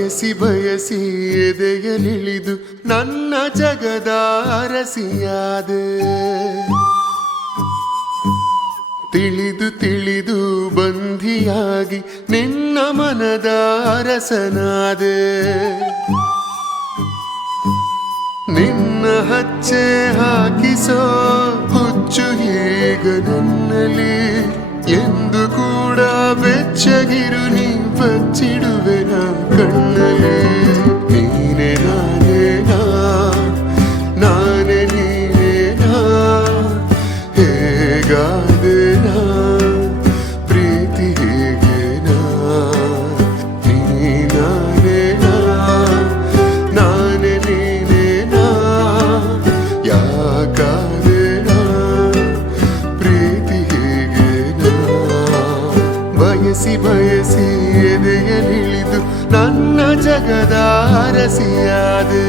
ಬಯಸಿ ಬಯಸಿ ಎದೆಯಲಿಳಿದು ನನ್ನ ಜಗದ ಅರಸಿಯಾದೆ. ತಿಳಿದು ತಿಳಿದು ಬಂಧಿಯಾಗಿ ನಿನ್ನ ಮನದ ಅರಸನಾದೆ. ನಿನ್ನ ಹಚ್ಚೆ ಹಾಕಿಸೋ ಹುಚ್ಚು ಈಗ ನನ್ನಲ್ಲಿ. ಎಂದು ಕೂಡ ಬೆಚ್ಚಗಿರು ನೀ ಬಚ್ಚಿಡುವೆ ನಾ ಕಣ್ಣಲ್ಲಿ. ನೀನೆ ನಾನೇನಾ, ನಾನೇ ನೀನೇನಾ, ಹೇಗಾದೇನಾ ಪ್ರೀತಿ ಹೇಗೇನಾ. ನೀ ನಾನೇನಾ, ನಾನೇ ನೀನೇನಾ, ಯಾಕಾದೇನಾ ಪ್ರೀತಿ ಹೇಗೇನಾ. ಬಯಸಿ ಬಯಸಿ ಎದೆಯಲಿಳಿದು ನನ್ನ ಜಗದ ಅರಸಿಯಾದೆ.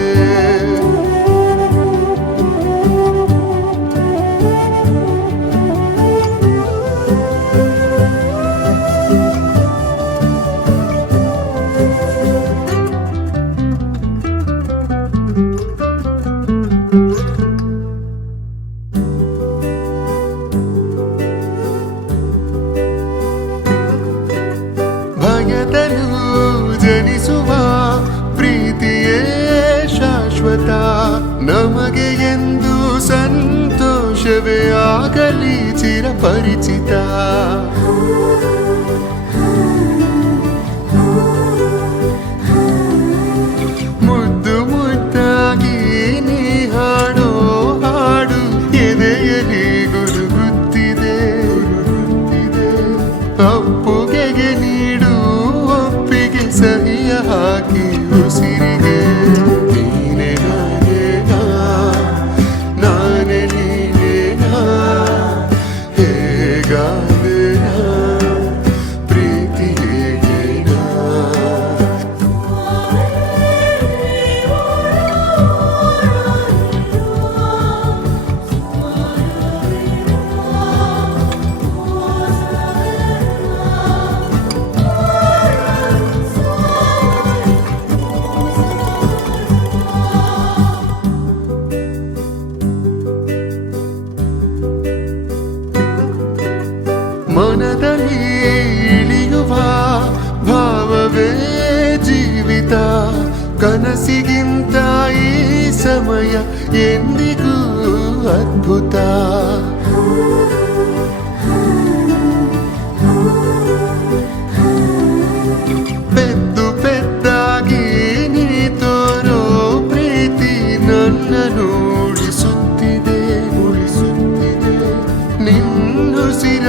ಭಯದಲ್ಲೂ ಜನಿಸುವ ಪ್ರೀತಿಯೇ ಶಾಶ್ವತ. ನಮಗೆ ಎಂದು ಸಂತೋಷವೇ ಆಗಲಿ ಚಿರಪರಿಚಿತ. ಮುದ್ದು ಮುದ್ದಾಗಿ ನೀ ಹಾಡೋ ಹಾಡು ಎದೆಯಲಿ ಗುರುಗುತ್ತಿದೆ. ಅಪ್ಪುಗೆಗೆ ನೀಡು ಒಪ್ಪಿಗೆ ಸಹಿಯ ಹಾಕಿ ಉಸಿರಿಗೆ. ನೀನೆ ನಾನೇನಾ, ನಾನೇ ನೀನೇನಾ, ಹೇಗಾದೇನಾ ಪ್ರೀತಿ ಹೇಗೇನಾ. ಮನದಲ್ಲಿ ಇಳಿಯುವ ಭಾವವೇ ಜೀವಿತ. ಕನಸಿಗಿಂತ ಈ ಸಮಯ ಎಂದಿಗೂ ಅದ್ಭುತ. ಪೆದ್ದು ಪೆದ್ದಾಗಿ ನೀ ತೋರೋ ಪ್ರೀತಿ ನನ್ನನ್ನು ಉಳಿಸುತ್ತಿದೆ. ನಿನ್ನುಸಿರ